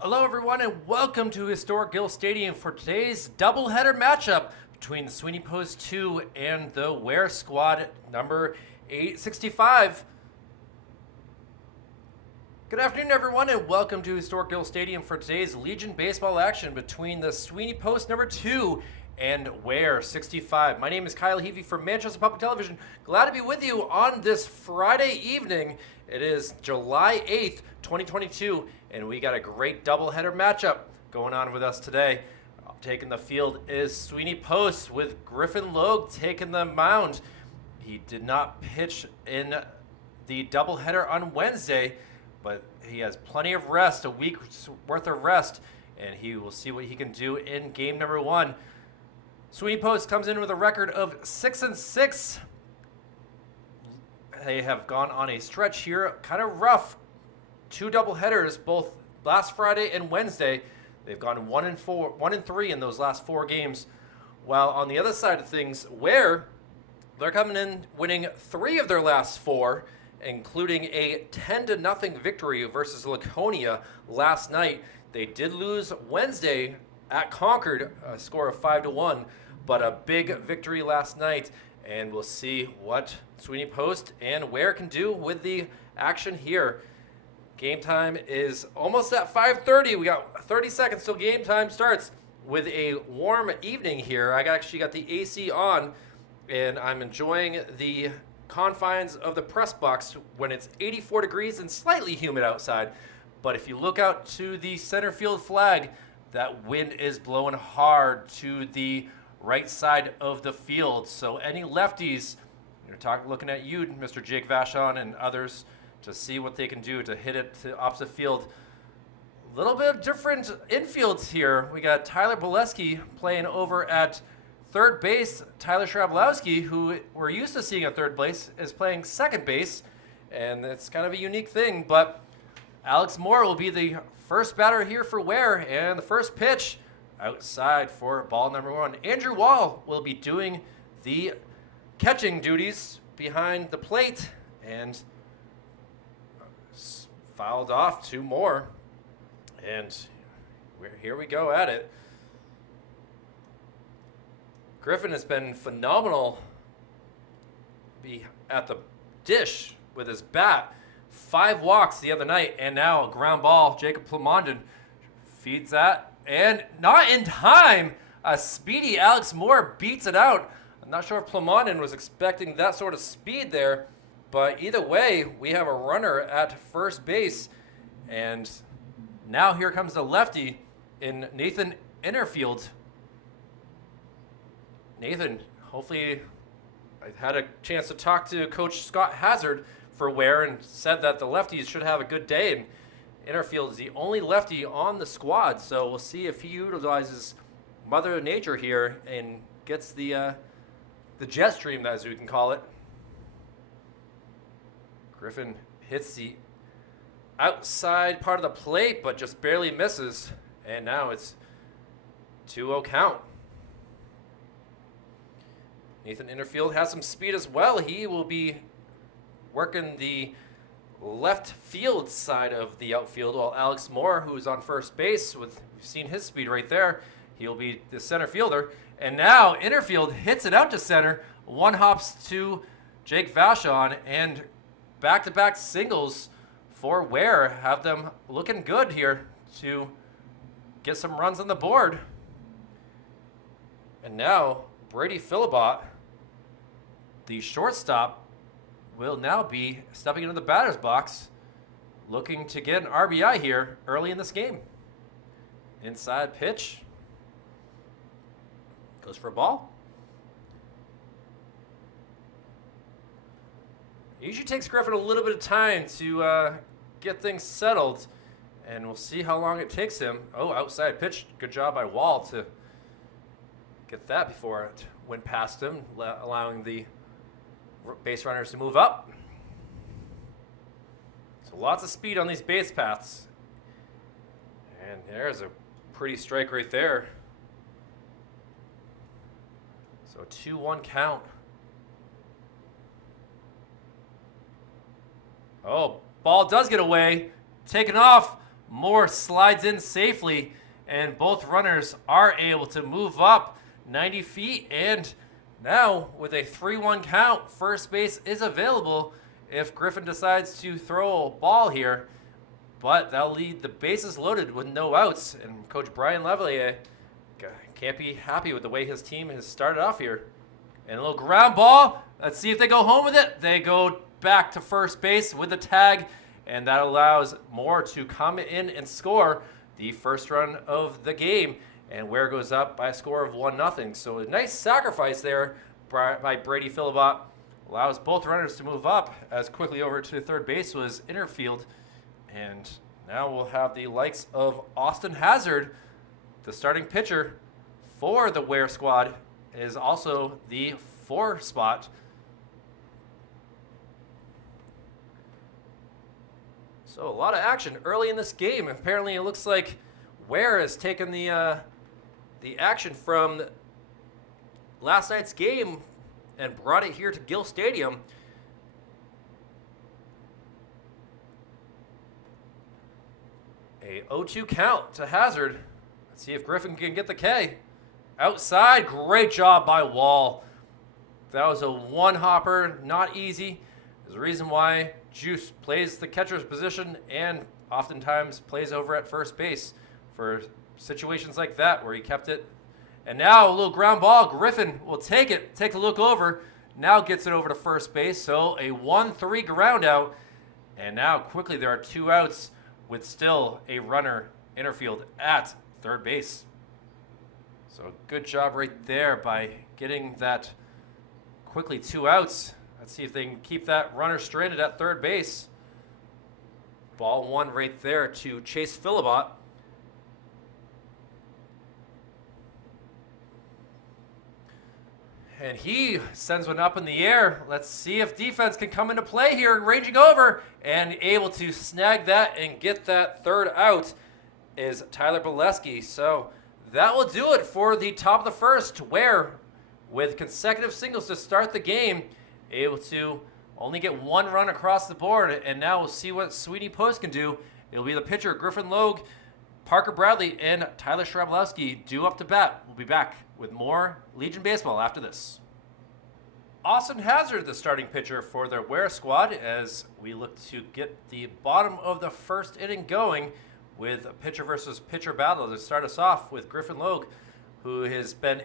Hello, everyone, and welcome to Historic Gill Stadium for today's doubleheader matchup between the Sweeney Post 2 and the Weare squad number 865. Good afternoon, everyone, and welcome to Historic Gill Stadium for today's Legion baseball action between the Sweeney Post number 2 and Weare 65. My name is Kyle Heavey from Manchester Public Television. Glad to be with you on this Friday evening. It is July 8th, 2022, and we got a great doubleheader matchup going on with us today. Taking the field is Sweeney Post with Griffin Logue taking the mound. He did not pitch in the doubleheader on Wednesday, but he has plenty of rest, a week's worth of rest, and he will see what he can do in game number 1. Sweeney Post comes in with a record of 6-6. They have gone on a stretch here, kind of rough. 2 doubleheaders, both last Friday and Wednesday. They've gone 1-3 in those last 4 games. While on the other side of things, Weare, they're coming in winning 3 of their last 4, including a 10-0 victory versus Laconia last night. They did lose Wednesday at Concord, a score of 5-1, but a big victory last night, and we'll see what Sweeney Post and Weare can do with the action here. Game time is almost at 5:30. We got 30 seconds till game time starts with a warm evening here. I actually got the AC on, and I'm enjoying the confines of the press box when it's 84 degrees and slightly humid outside. But if you look out to the center field flag, that wind is blowing hard to the right side of the field. So any lefties, looking at you, Mr. Jake Vachon and others, to see what they can do to hit it to opposite field. A little bit of different infields here. We got Tyler Boleski playing over at third base. Tyler Schrablowski, who we're used to seeing at third base, is playing second base, and it's kind of a unique thing. But Alex Moore will be the first batter here for Weare, and the first pitch outside for ball number 1. Andrew Wall will be doing the catching duties behind the plate, and fouled off 2 more, and here we go at it. Griffin has been phenomenal at the dish with his bat. 5 walks the other night, and now a ground ball. Jacob Plamondon feeds that, and not in time. A speedy Alex Moore beats it out. I'm not sure if Plamondon was expecting that sort of speed there, but either way, we have a runner at first base, and now here comes the lefty in Nathan Innerfield. Nathan, hopefully, I had a chance to talk to Coach Scott Hazard for Weare and said that the lefties should have a good day, and Innerfield is the only lefty on the squad, so we'll see if he utilizes Mother Nature here and gets the jet stream, as we can call it. Griffin hits the outside part of the plate, but just barely misses, and now it's 2-0 count. Nathan Innerfield has some speed as well. He will be working the left field side of the outfield, while Alex Moore, who is on first base, we've seen his speed right there, he'll be the center fielder. And now Innerfield hits it out to center. 1 hops to Jake Vachon, and back-to-back singles for Weare have them looking good here to get some runs on the board. And now Brady Philibot, the shortstop, will now be stepping into the batter's box, looking to get an RBI here early in this game. Inside pitch. Goes for a ball. It usually takes Griffin a little bit of time to get things settled, and we'll see how long it takes him. Oh, outside pitch. Good job by Wall to get that before it went past him, allowing the base runners to move up. So lots of speed on these base paths. And there's a pretty strike right there. So 2-1 count. Oh, ball does get away. Taken off Moore slides in safely, and both runners are able to move up 90 feet. And now, with a 3-1 count, first base is available if Griffin decides to throw a ball here. But that'll lead the bases loaded with no outs. And Coach Brian Levalier can't be happy with the way his team has started off here. And a little ground ball. Let's see if they go home with it. They go back to first base with the tag. And that allows Moore to come in and score the first run of the game. And Weare goes up by a score of 1-0. So a nice sacrifice there by Brady Philibot. Allows both runners to move up as quickly over to third base was Innerfield. And now we'll have the likes of Austin Hazard, the starting pitcher for the Weare squad, is also the 4 spot. So a lot of action early in this game. Apparently it looks like Weare has taken the action from last night's game and brought it here to Gill Stadium. A 0-2 count to Hazard. Let's see if Griffin can get the K. Outside, great job by Wall. That was a one-hopper, not easy. There's a reason why Juice plays the catcher's position and oftentimes plays over at first base for situations like that where he kept it. And now a little ground ball. Griffin will take it, take a look over, now gets it over to first base. So a 1-3 ground out. And now quickly there are 2 outs with still a runner Innerfield at third base. So good job right there by getting that quickly 2 outs. Let's see if they can keep that runner stranded at third base. Ball 1 right there to Chase Philibot. And he sends one up in the air. Let's see if defense can come into play here, ranging over, and able to snag that and get that third out is Tyler Bolesky. So that will do it for the top of the first, where with consecutive singles to start the game, able to only get 1 run across the board. And now we'll see what Sweeney Post can do. It'll be the pitcher, Griffin Logue, Parker Bradley, and Tyler Schrablowski due up to bat. We'll be back with more Legion Baseball after this. Austin Hazard, the starting pitcher for their Weare squad, as we look to get the bottom of the first inning going with a pitcher versus pitcher battle. To start us off with Griffin Logue, who has been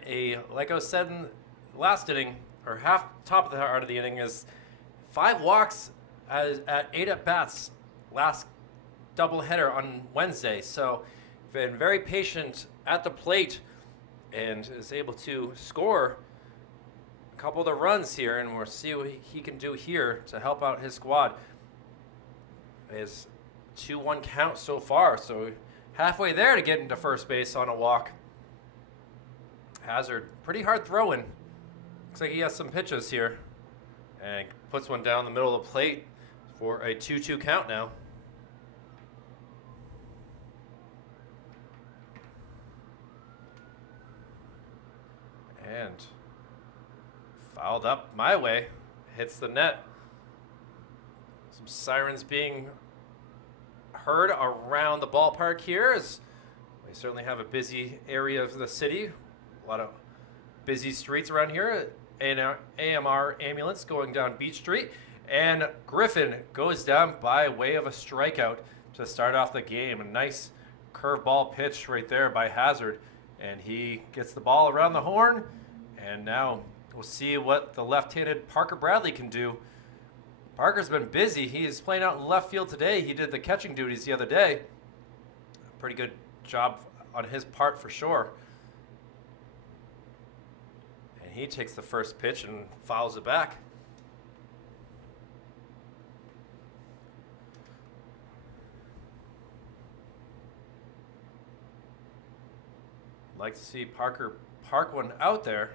like I said in last inning, or top of the heart of the inning, is 5 walks at 8 at-bats last doubleheader on Wednesday. So been very patient at the plate and is able to score a couple of the runs here, and we'll see what he can do here to help out his squad. His 2-1 count so far, so halfway there to get into first base on a walk. Hazard, pretty hard throwing. Looks like he has some pitches here, and puts one down the middle of the plate for a 2-2 count now. And fouled up my way, hits the net. Some sirens being heard around the ballpark here, as we certainly have a busy area of the city. A lot of busy streets around here. An AMR ambulance going down Beach Street. And Griffin goes down by way of a strikeout to start off the game. A nice curveball pitch right there by Hazard. And he gets the ball around the horn. And now we'll see what the left-handed Parker Bradley can do. Parker's been busy. He is playing out in left field today. He did the catching duties the other day. Pretty good job on his part for sure. And he takes the first pitch and fouls it back. Like to see Parker park one out there.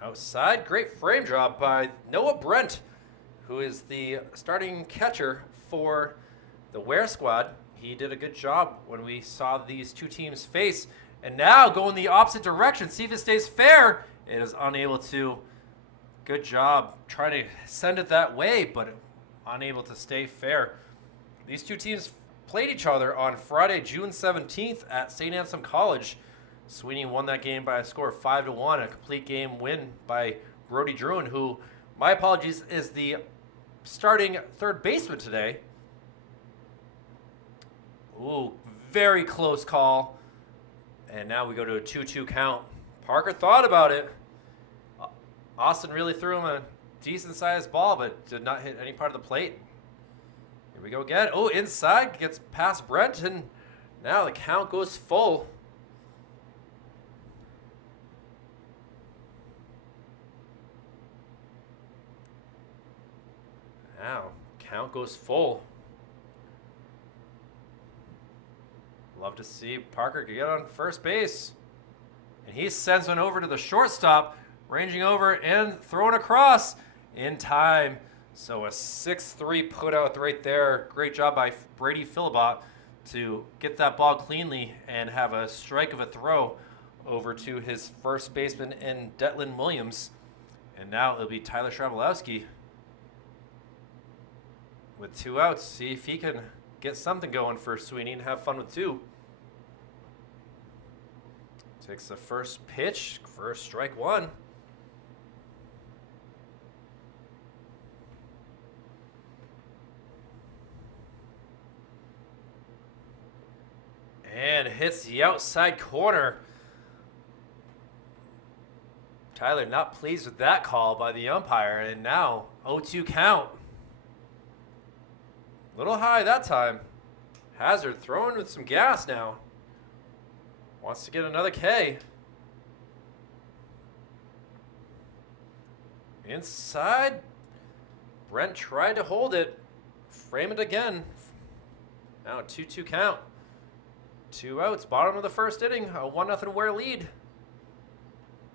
Outside, great frame drop by Noah Brent, who is the starting catcher for the Weare squad. He did a good job when we saw these two teams face. And now going the opposite direction, see if it stays fair. It is unable to. Good job trying to send it that way, but unable to stay fair. These two teams played each other on Friday, June 17th at St. Anselm College. Sweeney won that game by a score of 5-1, a complete game win by Brody Druin, who, my apologies, is the starting third baseman today. Ooh, very close call. And now we go to a 2-2 count. Parker thought about it. Austin really threw him a decent-sized ball, but did not hit any part of the plate. Here we go again. Oh, inside, gets past Brent, and now the count goes full. Now, count goes full. Love to see Parker get on first base. And he sends one over to the shortstop, ranging over and throwing across in time. So a 6-3 put out right there. Great job by Brady Philibot to get that ball cleanly and have a strike of a throw over to his first baseman in Detlin Williams. And now it'll be Tyler Shabalowski with 2 outs. See if he can get something going for Sweeney and have fun with 2. Takes the first pitch for strike 1. And hits the outside corner. Tyler not pleased with that call by the umpire, and now 0-2 count. Little high that time. Hazard throwing with some gas now. Wants to get another K. Inside. Brent tried to hold it. Frame it again. Now a 2-2 count. 2 outs, bottom of the first inning. A 1-0 Weare lead.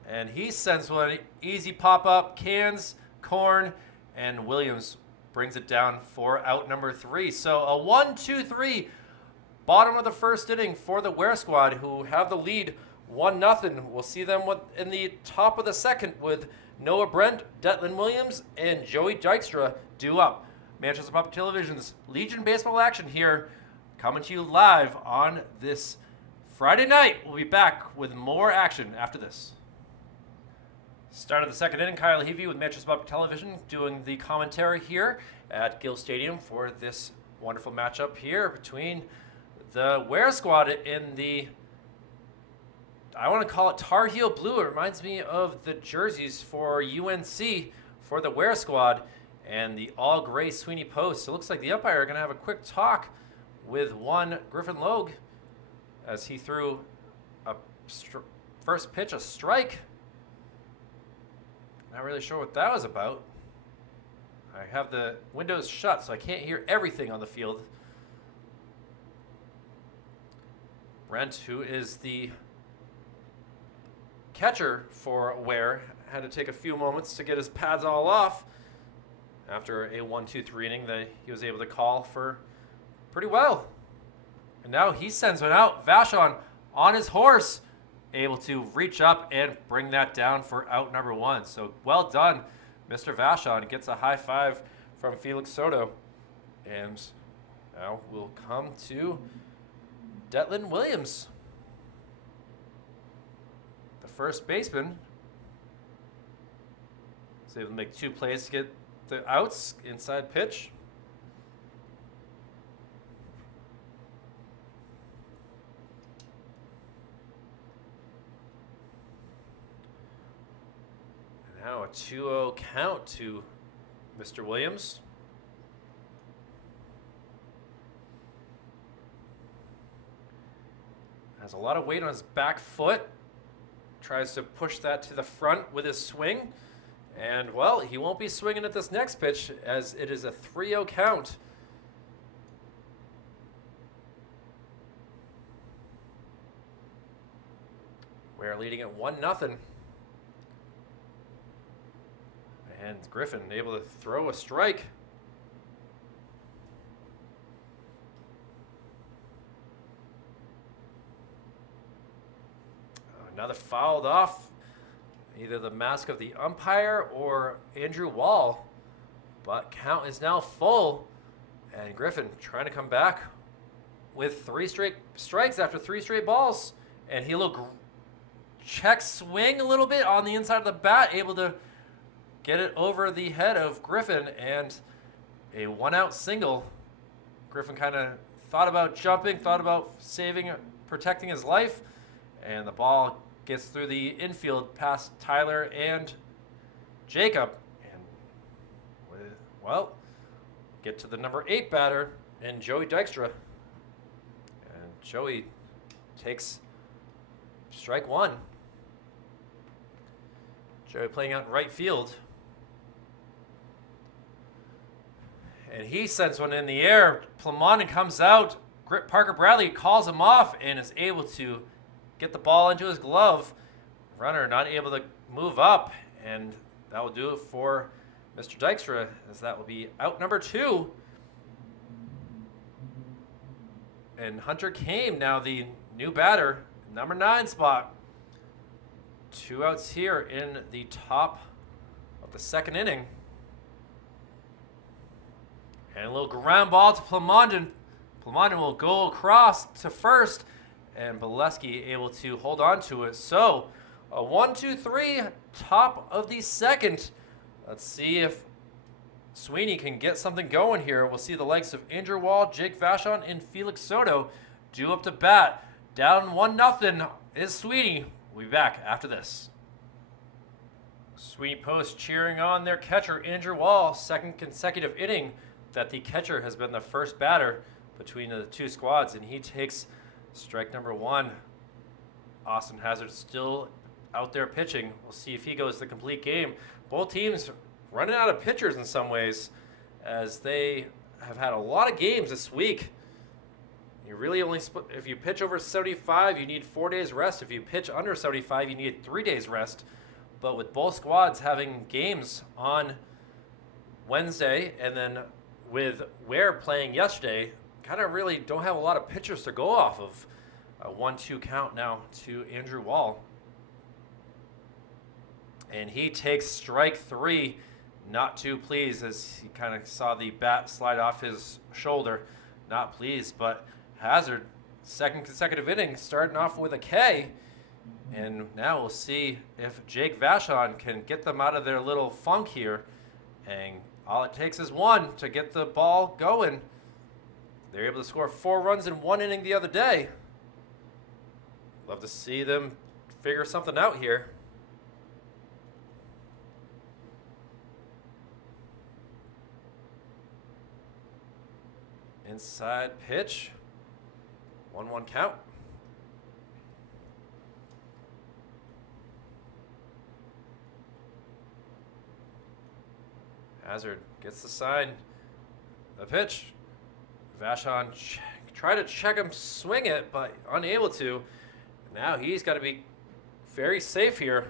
And he sends one easy pop-up. Cans, Korn, and Williams brings it down for out number 3. So a 1-2-3 bottom of the first inning for the Weare squad, who have the lead 1-0. We'll see them in the top of the second with Noah Brent, Detlin Williams, and Joey Dykstra due up. Manchester Public Television's Legion Baseball action here, coming to you live on this Friday night. We'll be back with more action after this. Start of the second inning, Kyle Levy with Manchester Public Television doing the commentary here at Gill Stadium for this wonderful matchup here between the Weare squad in the, I want to call it Tar Heel Blue. It reminds me of the jerseys for UNC for the Weare squad, and the all gray Sweeney Post. So it looks like the umpire are going to have a quick talk with one Griffin Logue as he threw a first pitch, a strike. Not really sure what that was about. I have the windows shut, so I can't hear everything on the field. Brent, who is the catcher for Weare, had to take a few moments to get his pads all off after a 1-2-3 inning that he was able to call for pretty well. And now he sends one out. Vachon on his horse, able to reach up and bring that down for out number 1. So well done, Mr. Vachon. Gets a high five from Felix Soto. And now we'll come to Detlin Williams, the first baseman. He's able to make 2 plays to get the outs, inside pitch. Now a 2-0 count to Mr. Williams. Has a lot of weight on his back foot. Tries to push that to the front with his swing. And, well, he won't be swinging at this next pitch as it is a 3-0 count. We're leading at 1-0. And Griffin able to throw a strike. Another fouled off either the mask of the umpire or Andrew Wall. But count is now full. And Griffin trying to come back with 3 straight strikes after 3 straight balls. And he'll check swing a little bit on the inside of the bat, able to get it over the head of Griffin, and a 1-out single. Griffin kind of thought about jumping, thought about protecting his life, and the ball gets through the infield past Tyler and Jacob. And get to the number 8 batter and Joey Dykstra. And Joey takes strike 1. Joey playing out in right field. And he sends one in the air. Plamondon comes out. Parker Bradley calls him off and is able to get the ball into his glove. Runner not able to move up, and that will do it for Mr. Dykstra, as that will be out number 2. And Hunter Kame, now the new batter, number 9 spot. 2 outs here in the top of the 2nd inning. And a little ground ball to Plamondon. Plamondon will go across to first, and Bolesky able to hold on to it. So, a 1-2-3, top of the 2nd. Let's see if Sweeney can get something going here. We'll see the likes of Andrew Wall, Jake Vachon, and Felix Soto due up to bat. Down 1-0 is Sweeney. We'll be back after this. Sweeney Post cheering on their catcher, Andrew Wall. 2nd consecutive inning that the catcher has been the first batter between the 2 squads, and he takes strike number 1. Austin Hazard still out there pitching. We'll see if he goes the complete game. Both teams running out of pitchers in some ways, as they have had a lot of games this week. You really only if you pitch over 75, you need 4 days rest. If you pitch under 75, you need 3 days rest. But with both squads having games on Wednesday, and then with Weare playing yesterday, kind of really don't have a lot of pitchers to go off of. A 1-2 count now to Andrew Wall. And he takes strike 3. Not too pleased, as he kind of saw the bat slide off his shoulder. Not pleased, but Hazard, 2nd consecutive inning, starting off with a K. And now we'll see if Jake Vachon can get them out of their little funk here. And all it takes is 1 to get the ball going. They're able to score 4 runs in 1 inning the other day. Love to see them figure something out here. Inside pitch. 1-1 count. Hazard gets the sign. The pitch. Vachon tried to check him swing it, but unable to. Now he's got to be very safe here.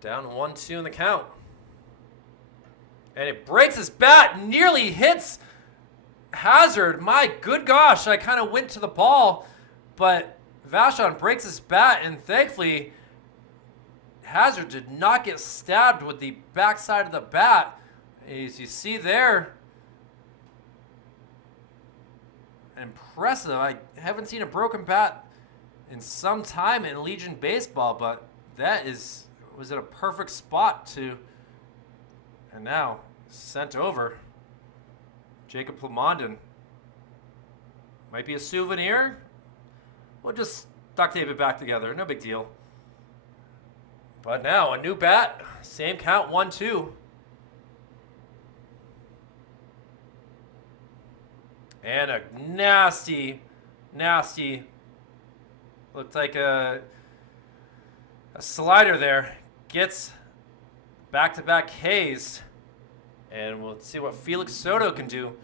Down 1-2 in the count. And it breaks his bat, nearly hits Hazard. My good gosh, I kind of went to the ball, but Vachon breaks his bat, and thankfully Hazard did not get stabbed with the backside of the bat. As you see there, impressive. I haven't seen a broken bat in some time in Legion baseball, but that was at a perfect spot to, and now sent over. Jacob Plamondon. Might be a souvenir. We'll just duct tape it back together. No big deal. But now a new bat. Same count, 1-2. And a nasty, looked like a slider there. Gets back-to-back Ks. And we'll see what Felix Soto can do.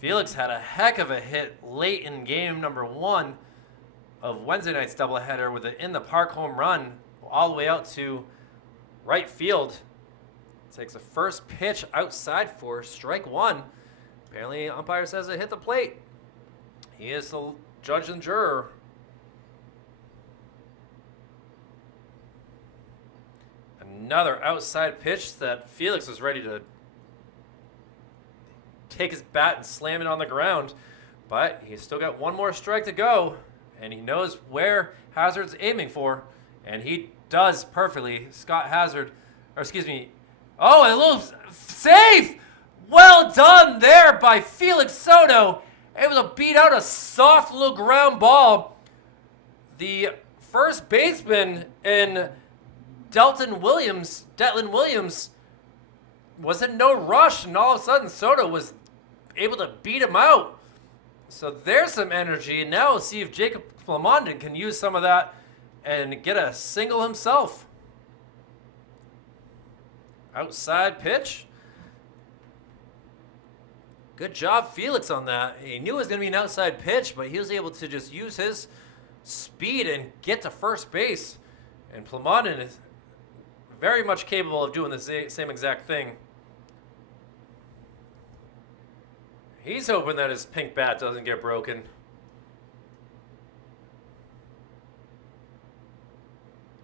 Felix had a heck of a hit late in game number 1 of Wednesday night's doubleheader with an in-the-park home run all the way out to right field. Takes a first pitch outside for strike 1. Apparently, umpire says it hit the plate. He is the judge and juror. Another outside pitch that Felix was ready to take his bat and slam it on the ground. But he's still got one more strike to go, and he knows where Hazard's aiming for, and he does perfectly. Scott Hazard, or excuse me, oh, a little save! Well done there by Felix Soto, able to beat out a soft little ground ball. The first baseman in Detlin Williams was in no rush, and all of a sudden Soto was able to beat him out. So there's some energy, and now we'll see if Jacob Plamondon can use some of that and get a single himself. Outside pitch. Good job, Felix, on that. He knew it was going to be an outside pitch, but he was able to just use his speed and get to first base. And Plamondon is very much capable of doing the same exact thing. He's hoping that his pink bat doesn't get broken.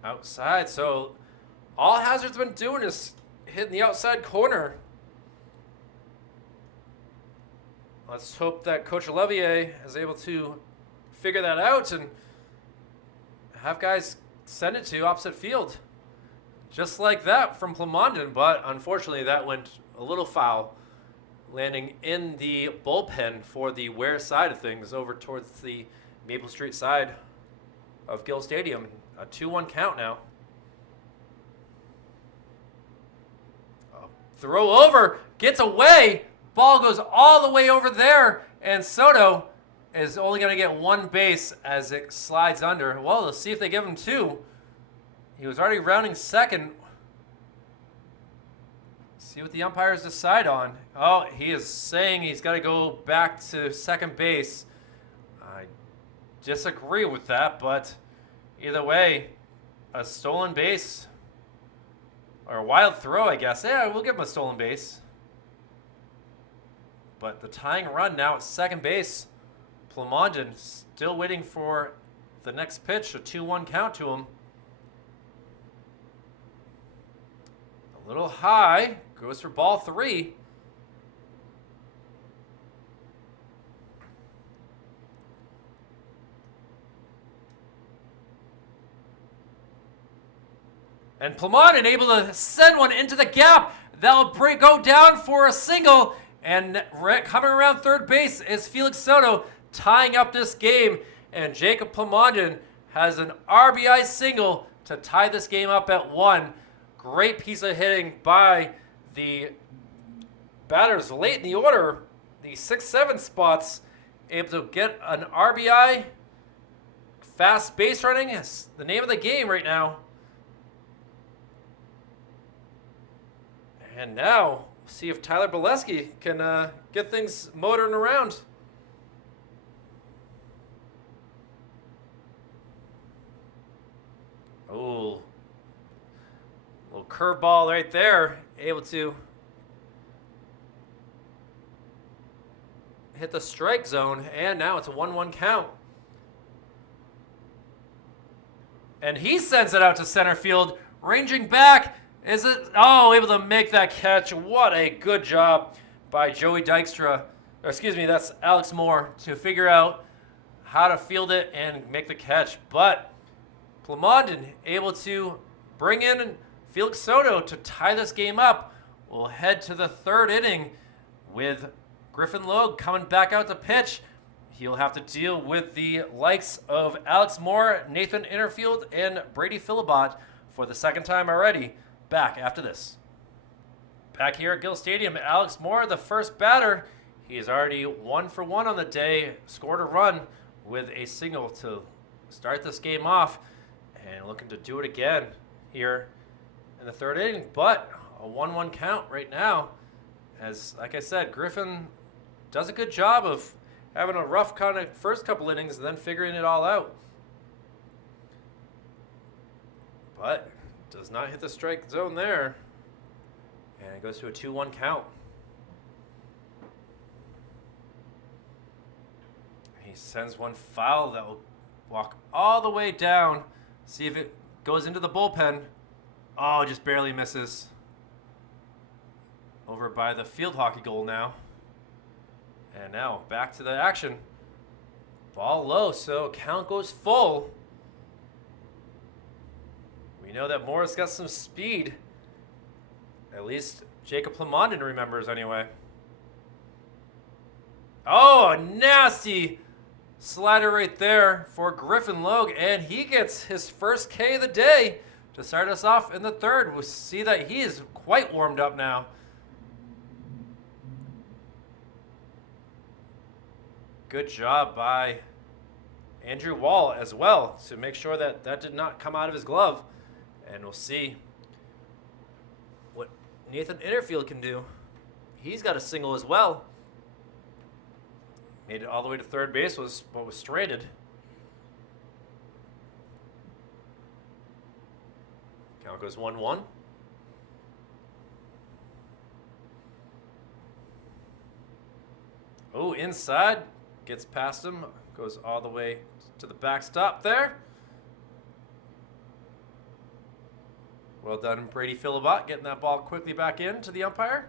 Outside, so all Hazard's been doing is hitting the outside corner. Let's hope that Coach Olivier is able to figure that out and have guys send it to opposite field. Just like that from Plamondon, but unfortunately that went a little foul, landing in the bullpen for the Weare side of things over towards the Maple Street side of Gill Stadium. A 2-1 count now. Throw over, gets away. Ball goes all the way over there, and Soto is only going to get one base as it slides under. Well, let's see if they give him two. He was already rounding second. See what the umpires decide on. Oh, he is saying he's got to go back to second base. I disagree with that, but either way, a stolen base, or a wild throw, I guess. Yeah, we'll give him a stolen base. But the tying run now at second base. Plamondon still waiting for the next pitch, a 2-1 count to him. A little high, goes for ball 3. And Plamondon able to send one into the gap. That'll go down for a single. And coming around third base is Felix Soto, tying up this game. And Jacob Plamondon has an RBI single to tie this game up at 1. Great piece of hitting by the batters late in the order. The 6-7 spots, able to get an RBI. Fast base running is the name of the game right now. And now, see if Tyler Bolesky can get things motoring around. Oh, little curveball right there, able to hit the strike zone, and now it's a 1-1 count. And he sends it out to center field, ranging back. Is it? Oh, able to make that catch. What a good job by Joey Dykstra. Or excuse me, that's Alex Moore, to figure out how to field it and make the catch. But Plamondon able to bring in Felix Soto to tie this game up. We'll head to the third inning with Griffin Logue coming back out to pitch. He'll have to deal with the likes of Alex Moore, Nathan Innerfield, and Brady Philibot for the second time already. Back after this. Back here at Gill Stadium, Alex Moore, the first batter. He is already 1 for 1 on the day, scored a run with a single to start this game off, and looking to do it again here in the third inning. But a 1-1 count right now, as, like I said, Griffin does a good job of having a rough kind of first couple innings and then figuring it all out. But does not hit the strike zone there. And it goes to a 2-1 count. He sends one foul that will walk all the way down. See if it goes into the bullpen. Oh, just barely misses. Over by the field hockey goal now. And now back to the action. Ball low, so count goes full. We know that Morris got some speed. At least Jacob Plamondon remembers anyway. Oh, a nasty slider right there for Griffin Logue, and he gets his first K of the day to start us off in the third. We'll see that he is quite warmed up now. Good job by Andrew Wall as well to make sure that that did not come out of his glove. And we'll see what Nathan Innerfield can do. He's got a single as well. Made it all the way to third base, but was stranded. Count goes 1-1. Oh, inside. Gets past him. Goes all the way to the backstop there. Well done, Brady Philibot, getting that ball quickly back in to the umpire.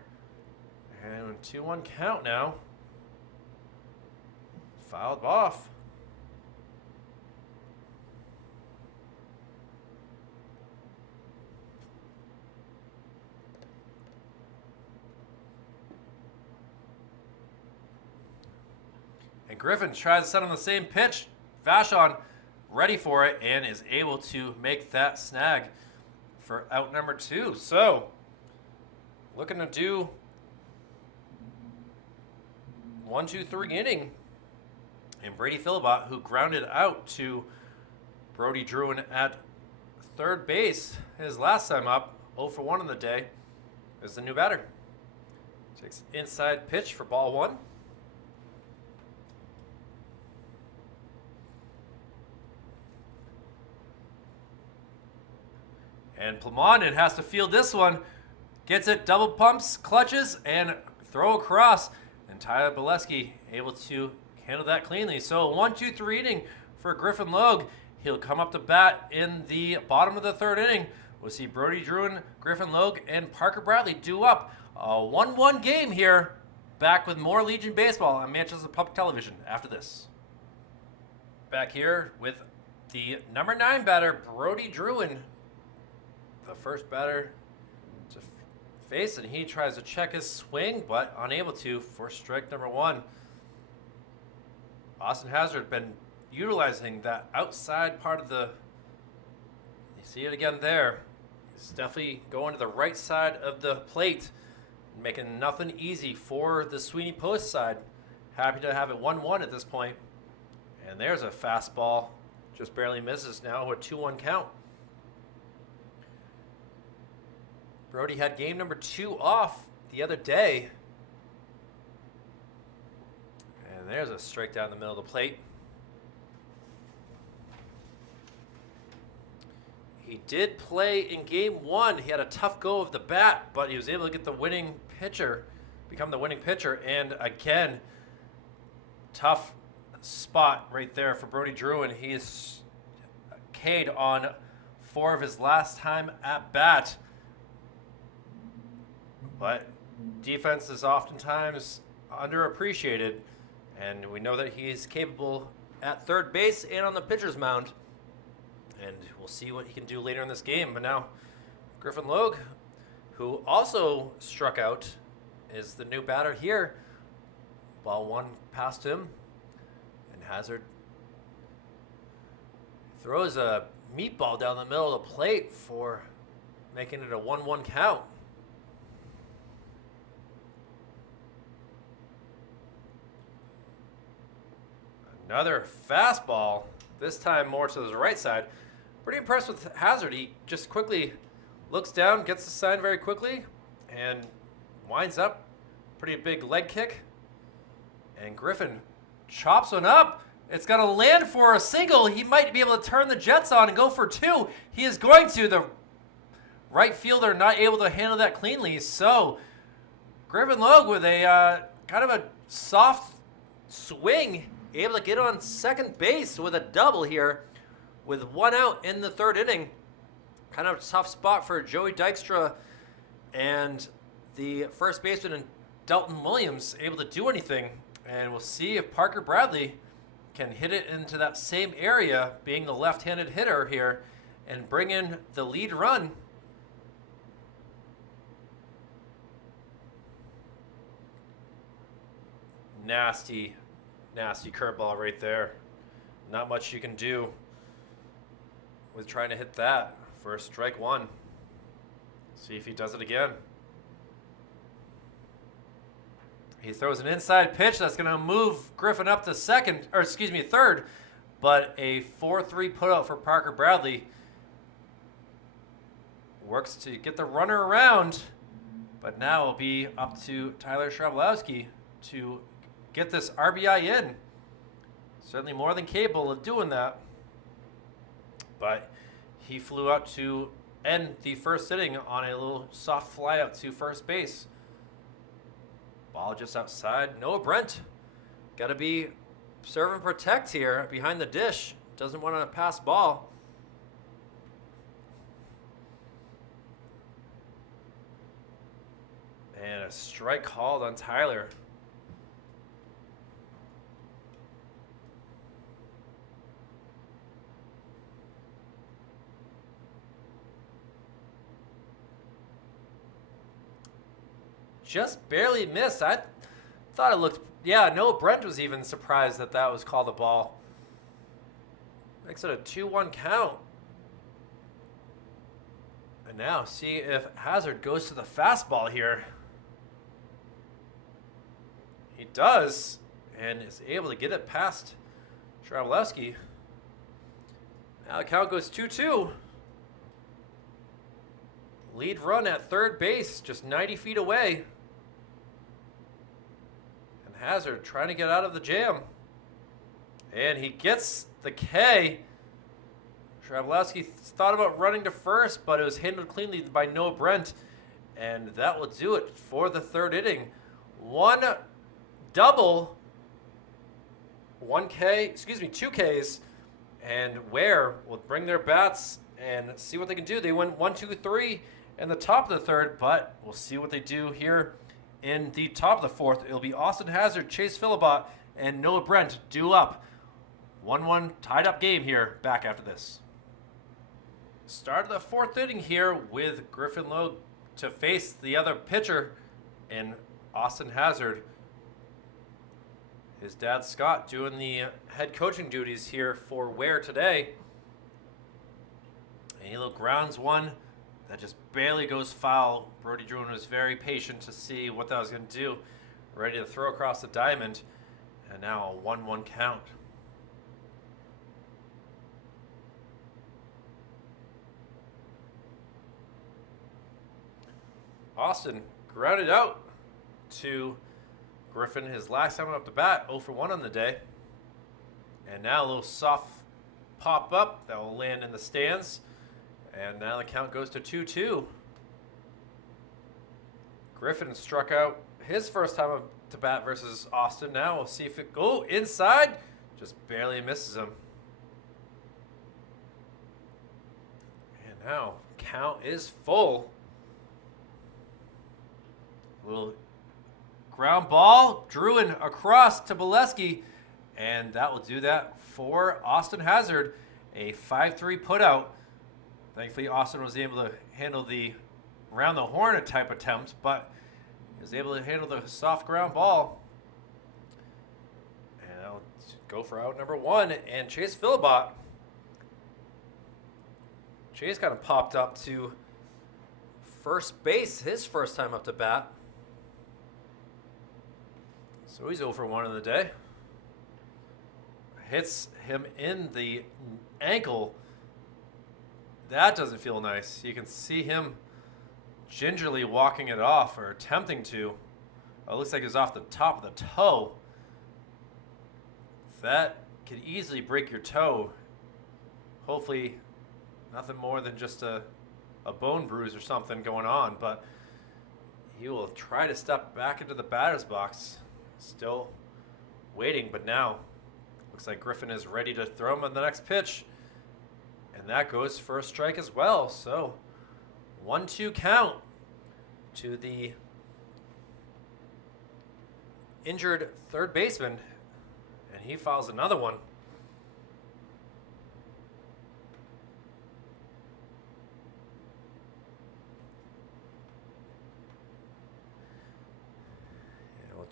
And 2-1 count now. Fouled off. And Griffin tries to set on the same pitch. Vashon ready for it and is able to make that snag for out number 2. So, looking to do 1-2-3 inning. And Brady Philibot, who grounded out to Brody Druin at third base his last time up, 0 for 1 on the day, is the new batter. Takes inside pitch for ball 1. And Plamondon has to field this one. Gets it, double pumps, clutches, and throw across. And Tyler Bileski able to handle that cleanly. So 1-2-3 inning for Griffin Logue. He'll come up to bat in the bottom of the third inning. We'll see Brody Druin, Griffin Logue, and Parker Bradley do up. A 1-1 game here. Back with more Legion Baseball on Manchester Public Television after this. Back here with the number 9 batter, Brody Druin. The first batter to face, and he tries to check his swing, but unable to for strike number 1. Austin Hazard been utilizing that outside part of the, you see it again there. He's definitely going to the right side of the plate, making nothing easy for the Sweeney Post side. Happy to have it 1-1 at this point. And there's a fastball, just barely misses now with 2-1 count. Brody had game number 2 off the other day. And there's a strike down the middle of the plate. He did play in game 1. He had a tough go of the bat, but he was able to get the winning pitcher, become the winning pitcher. And again, tough spot right there for Brody Druin. He's K'd on 4 of his last time at bat. But defense is oftentimes underappreciated, and we know that he's capable at third base and on the pitcher's mound. And we'll see what he can do later in this game. But now, Griffin Logue, who also struck out, is the new batter here. Ball 1 past him, and Hazard throws a meatball down the middle of the plate for making it a 1-1 count. Another fastball, this time more to the right side. Pretty impressed with Hazard. He just quickly looks down, gets the sign very quickly, and winds up. Pretty big leg kick. And Griffin chops one up. It's going to land for a single. He might be able to turn the Jets on and go for 2. He is going to. The right fielder not able to handle that cleanly. So Griffin Logue with a kind of a soft swing, able to get on second base with a double here with 1 out in the third inning. Kind of a tough spot for Joey Dykstra and the first baseman Dalton Williams able to do anything. And we'll see if Parker Bradley can hit it into that same area, being the left-handed hitter here, and bring in the lead run. Nasty, nasty curveball right there. Not much you can do with trying to hit that for strike one. See if he does it again. He throws an inside pitch that's going to move Griffin up to third. But a 4-3 putout for Parker Bradley. Works to get the runner around. But now it'll be up to Tyler Shrabowski to get this RBI in. Certainly more than capable of doing that. But he flew out to end the first inning on a little soft fly out to first base. Ball just outside. Noah Brent got to be serve and protect here behind the dish. Doesn't want to pass ball. And a strike called on Tyler. Just barely missed. I thought it looked, Noah Brent was even surprised that that was called a ball. Makes it a 2-1 count. And now see if Hazard goes to the fastball here. He does, and is able to get it past Shrabowski. Now the count goes 2-2. Lead run at third base, just 90 feet away. And Hazard trying to get out of the jam. And he gets the K. Shrabowski thought about running to first, but it was handled cleanly by Noah Brent. And that will do it for the third inning. One double, 2 Ks. And Weare will bring their bats and see what they can do. They went 1-2-3 in the top of the third, but we'll see what they do here in the top of the fourth. It'll be Austin Hazard, Chase Philibot, and Noah Brent due up. 1-1 tied up game here. Back after this. Start of the fourth inning here with Griffin Lowe to face the other pitcher in Austin Hazard. His dad Scott doing the head coaching duties here for Weare today. And he grounds one that just barely goes foul. Brody Druin was very patient to see what that was going to do. Ready to throw across the diamond. And now a 1-1 count. Austin grounded out to Griffin, his last time up to bat, 0 for 1 on the day. And now a little soft pop up that will land in the stands. And now the count goes to 2-2. Griffin struck out his first time up to bat versus Austin. Now we'll see if it go inside. Just barely misses him. And now count is full. Little ground ball, Druin across to Bolesky, and that will do that for Austin Hazard. A 5-3 putout. Thankfully, Austin was able to handle the around the horn type attempt, but he was able to handle the soft ground ball. And I'll go for out number 1, and Chase Philibot. Chase kind of popped up to first base his first time up to bat. So he's 0 for 1 in the day. Hits him in the ankle. That doesn't feel nice. You can see him gingerly walking it off, or attempting to. Oh, it looks like it's off the top of the toe. That could easily break your toe. Hopefully nothing more than just a bone bruise or something going on, but he will try to step back into the batter's box. Still waiting, but now looks like Griffin is ready to throw him on the next pitch. And that goes for a strike as well. So 1-2 count to the injured third baseman. And he fouls another one.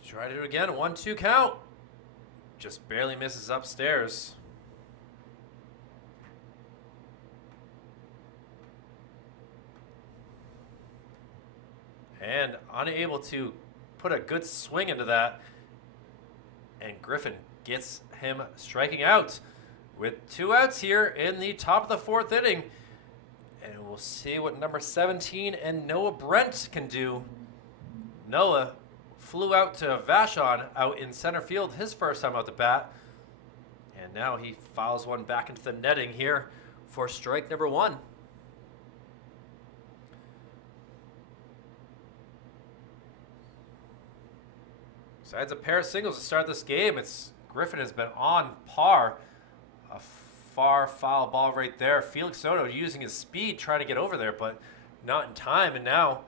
Try to do it again. 1-2 count. Just barely misses upstairs. And unable to put a good swing into that. And Griffin gets him striking out with 2 outs here in the top of the 4th inning. And we'll see what number 17 and Noah Brent can do. Noah flew out to Vashon out in center field his first time out the bat. And now he fouls one back into the netting here for strike number 1. Besides a pair of singles to start this game, Griffin has been on par. A far foul ball right there. Felix Soto using his speed trying to get over there, but not in time. And now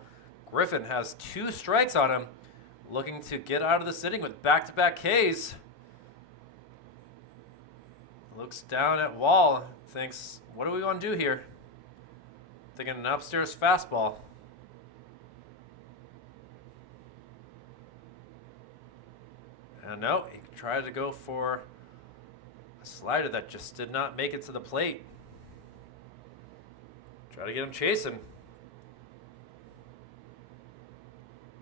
Griffin has 2 strikes on him, looking to get out of this inning with back-to-back Ks. Looks down at Wall, thinks, what do we want to do here? Thinking an upstairs fastball. And no, he tried to go for a slider that just did not make it to the plate. Try to get him chasing.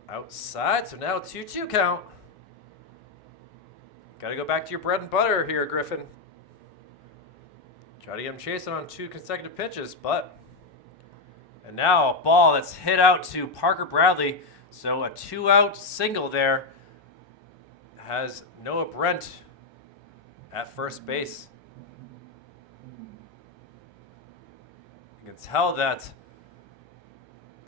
Outside, so now 2-2 count. Got to go back to your bread and butter here, Griffin. Try to get him chasing on 2 consecutive pitches, but... And now a ball that's hit out to Parker Bradley. So a 2-out single there has Noah Brent at first base. You can tell that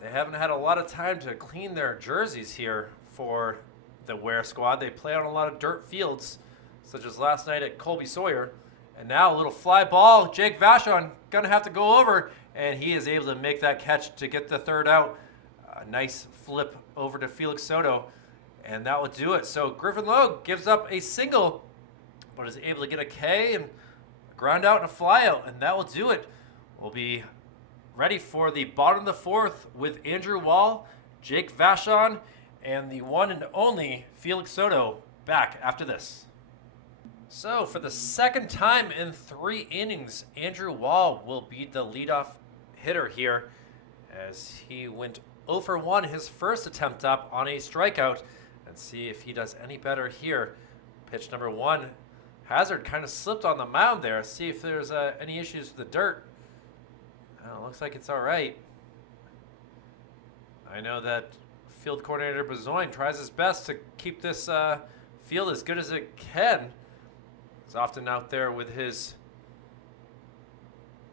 they haven't had a lot of time to clean their jerseys here for the Weare squad. They play on a lot of dirt fields, such as last night at Colby Sawyer. And now a little fly ball. Jake Vashon going to have to go over, and he is able to make that catch to get the 3rd out. A nice flip over to Felix Soto, and that will do it. So Griffin Logue gives up a single, but is able to get a K and a ground out and a fly out, and that will do it. We'll be ready for the bottom of the 4th with Andrew Wall, Jake Vashon, and the one and only Felix Soto back after this. So for the 2nd time in 3 innings, Andrew Wall will be the leadoff hitter here as he went 0 for 1 his first attempt up on a strikeout. And see if he does any better here. Pitch number 1. Hazard kind of slipped on the mound there. See if there's any issues with the dirt. Looks like it's all right. I know that field coordinator Bezoin tries his best to keep this field as good as it can. He's often out there with his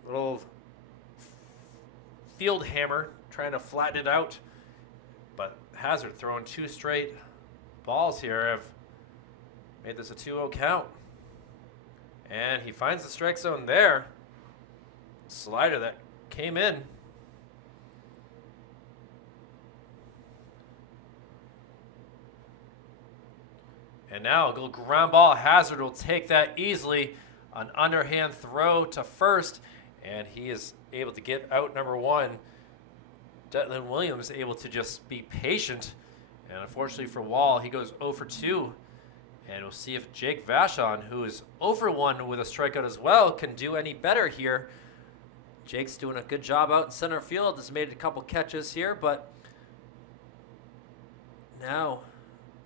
little field hammer trying to flatten it out. But Hazard throwing 2 straight balls here have made this a 2-0 count. And he finds the strike zone there. Slider that came in. And now a little ground ball. Hazard will take that easily. An underhand throw to first. And he is able to get out number 1. Declan Williams able to just be patient. And unfortunately for Wall, he goes 0 for 2. And we'll see if Jake Vashon, who is 0 for 1 with a strikeout as well, can do any better here. Jake's doing a good job out in center field. Has made a couple catches here, but now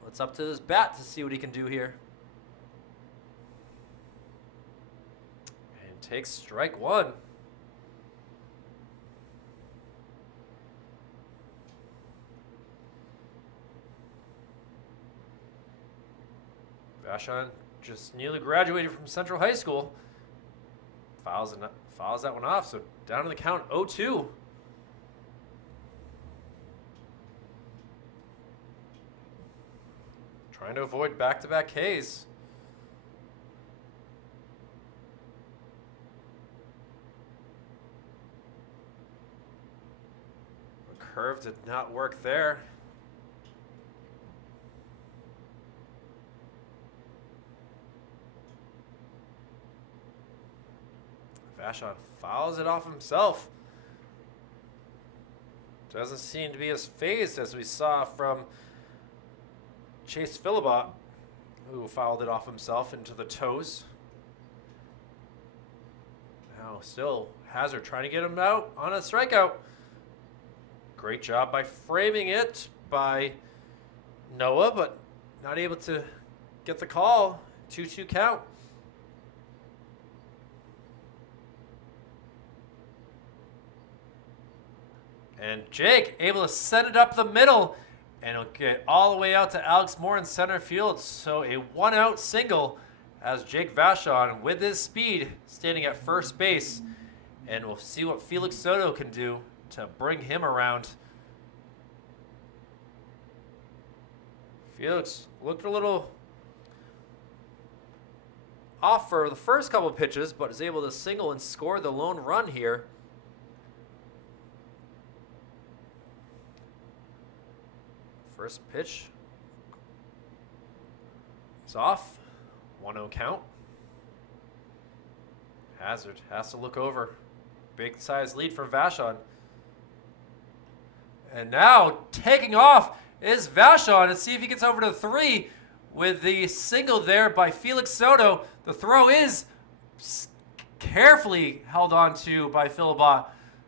it's up to his bat to see what he can do here. And takes strike 1. Vashon just nearly graduated from Central High School. Fouls that one off, so down to the count 0-2. Trying to avoid back-to-back Ks. The curve did not work there. Vashon fouls it off himself. Doesn't seem to be as phased as we saw from Chase Philibot, who fouled it off himself into the toes. Now still Hazard trying to get him out on a strikeout. Great job by framing it by Noah, but not able to get the call. 2-2 count. And Jake able to send it up the middle, and it'll get all the way out to Alex Moore in center field. So a 1-out single as Jake Vachon, with his speed, standing at first base. And we'll see what Felix Soto can do to bring him around. Felix looked a little off for the first couple pitches, but is able to single and score the lone run here. First pitch. It's off. 1-0 count. Hazard has to look over. Big size lead for Vachon. And now taking off is Vachon. And see if he gets over to 3 with the single there by Felix Soto. The throw is carefully held on to by Philibot.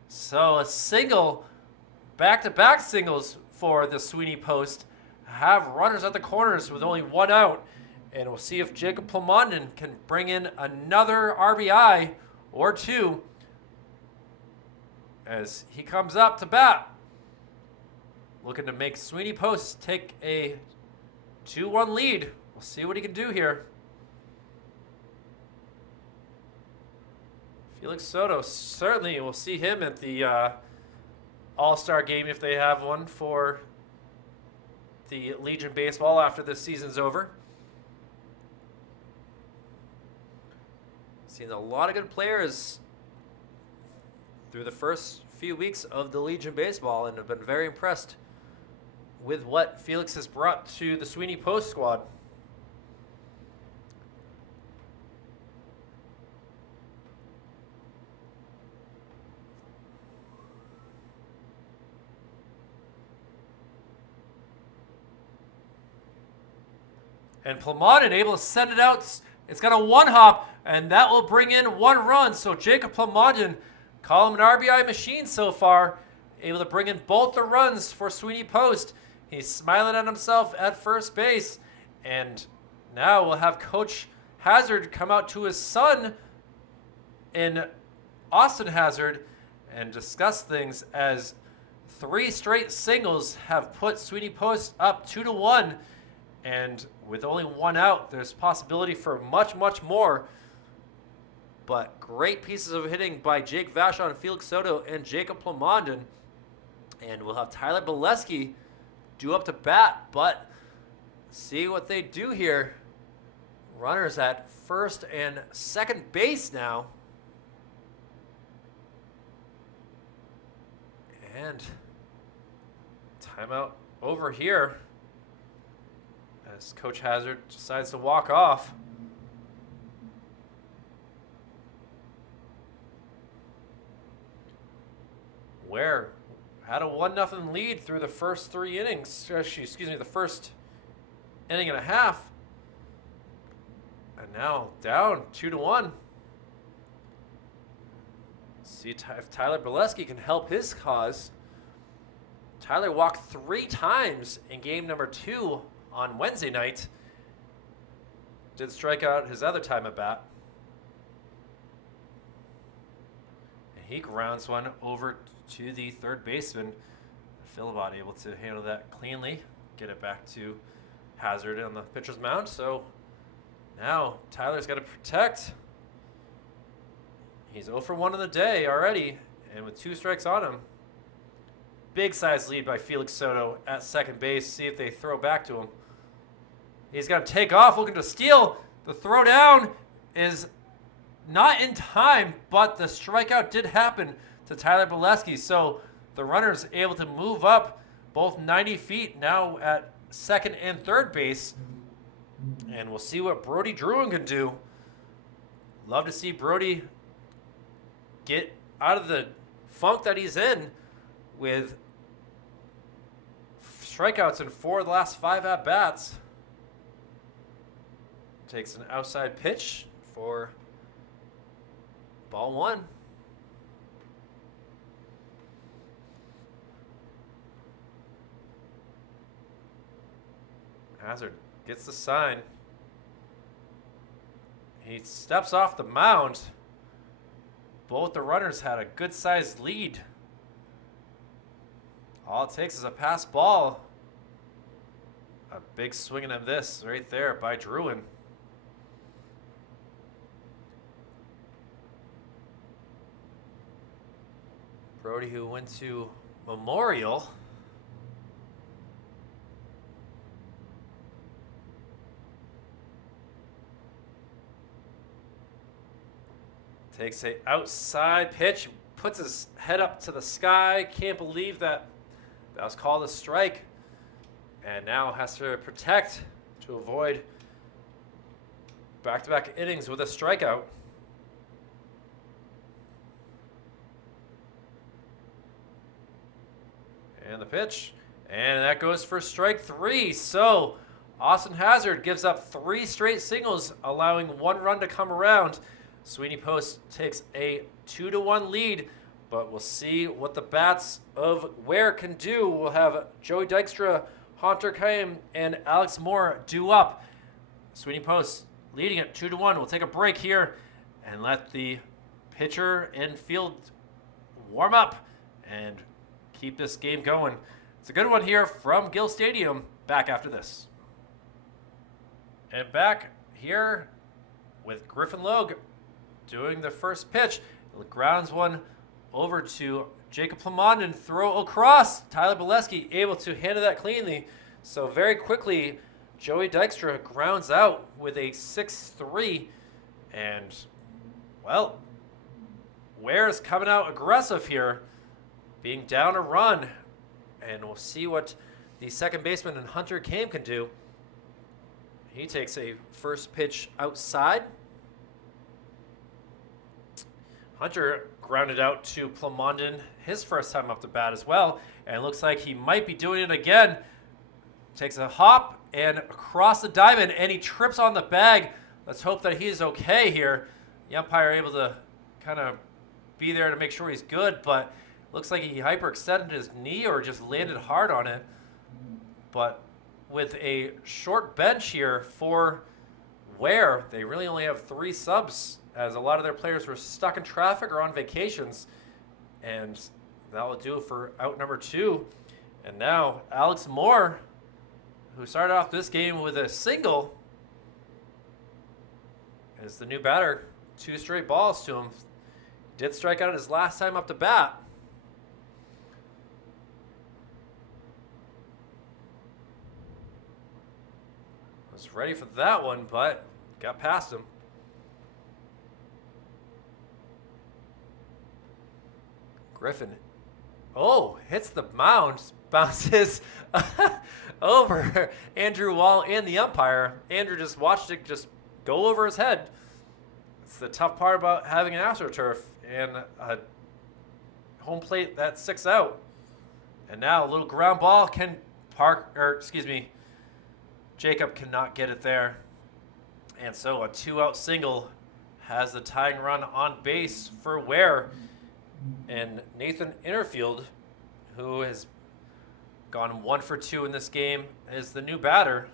So a single, back-to-back singles for the Sweeney post. Have runners at the corners with only 1 out. And we'll see if Jacob Plamondon can bring in another RBI or 2 as he comes up to bat. Looking to make Sweeney Post take a 2-1 lead. We'll see what he can do here. Felix Soto, certainly we'll see him at the All-Star game if they have one for the Legion Baseball after this season's over. Seen a lot of good players through the first few weeks of the Legion Baseball and have been very impressed with what Felix has brought to the Sweeney Post squad. And Plamondon able to send it out. It's got a 1-hop, and that will bring in 1 run. So Jacob Plamondon, call him an RBI machine so far, able to bring in both the runs for Sweeney Post. He's smiling at himself at first base. And now we'll have Coach Hazard come out to his son in Austin Hazard and discuss things as 3 straight singles have put Sweeney Post up 2-1. And with only 1 out, there's possibility for much, much more. But great pieces of hitting by Jake Vachon, Felix Soto, and Jacob Plamondon. And we'll have Tyler Bolesky due up to bat, but see what they do here. Runners at first and second base now. And timeout over here as Coach Hazard decides to walk off. Weare had a 1-0 lead through the first 3 innings. Excuse me, the first inning and a half. And now down 2-1. See if Tyler Bolesky can help his cause. Tyler walked 3 times in game number 2 on Wednesday night. Did strike out his other time at bat. And he grounds one over to the third baseman. Philibot able to handle that cleanly, get it back to Hazard on the pitcher's mound. So now Tyler's got to protect. He's 0 for 1 on the day already, and with 2 strikes on him. Big size lead by Felix Soto at second base. See if they throw back to him. He's got to take off, looking to steal. The throw down is not in time, but the strikeout did happen to Tyler Bolesky. So the runner's able to move up both 90 feet now at second and third base. And we'll see what Brody Druin can do. Love to see Brody get out of the funk that he's in with strikeouts in 4 of the last 5 at-bats. takes an outside pitch for ball 1. Hazard gets the sign. He steps off the mound. Both the runners had a good-sized lead. All it takes is a pass ball. A big swinging of this right there by Druin. Brody, who went to Memorial. Takes a outside pitch, puts his head up to the sky. Can't believe that was called a strike. And now has to protect to avoid back-to-back innings with a strikeout. And the pitch. And that goes for strike 3. So Austin Hazard gives up 3 straight singles, allowing 1 run to come around. Sweeney Post takes a 2-1 lead, but we'll see what the bats of Weare can do. We'll have Joey Dykstra, Hunter Kaim, and Alex Moore due up. Sweeney Post leading it 2-1. We'll take a break here and let the pitcher and field warm up and keep this game going. It's a good one here from Gill Stadium. Back after this. And back here with Griffin Logue doing the first pitch. Grounds one over to Jacob Plamondon, throw across. Tyler Bolesky able to handle that cleanly. So very quickly, Joey Dykstra grounds out with a 6-3. And, well, Weare is coming out aggressive here, being down a run. And we'll see what the second baseman and Hunter Kaim can do. He takes a first pitch outside. Hunter grounded out to Plamondon his first time up the bat as well. And it looks like he might be doing it again. Takes a hop and across the diamond, and he trips on the bag. Let's hope that he's okay here. The umpire able to kind of be there to make sure he's good, but looks like he hyperextended his knee or just landed hard on it. But with a short bench here for Weare, they really only have 3 subs, as a lot of their players were stuck in traffic or on vacations. And that will do it for out number 2. And now Alex Moore, who started off this game with a single, is the new batter. 2 straight balls to him. Did strike out his last time up to bat. Was ready for that one, but got past him. Griffin, hits the mound, bounces over Andrew Wall and the umpire. Andrew just watched it just go over his head. It's the tough part about having an AstroTurf and a home plate that's 6 out. And now a little ground ball Jacob cannot get it there. And so a 2-out single has the tying run on base for Weare. And Nathan Innerfield, who has gone 1 for 2 in this game, is the new batter.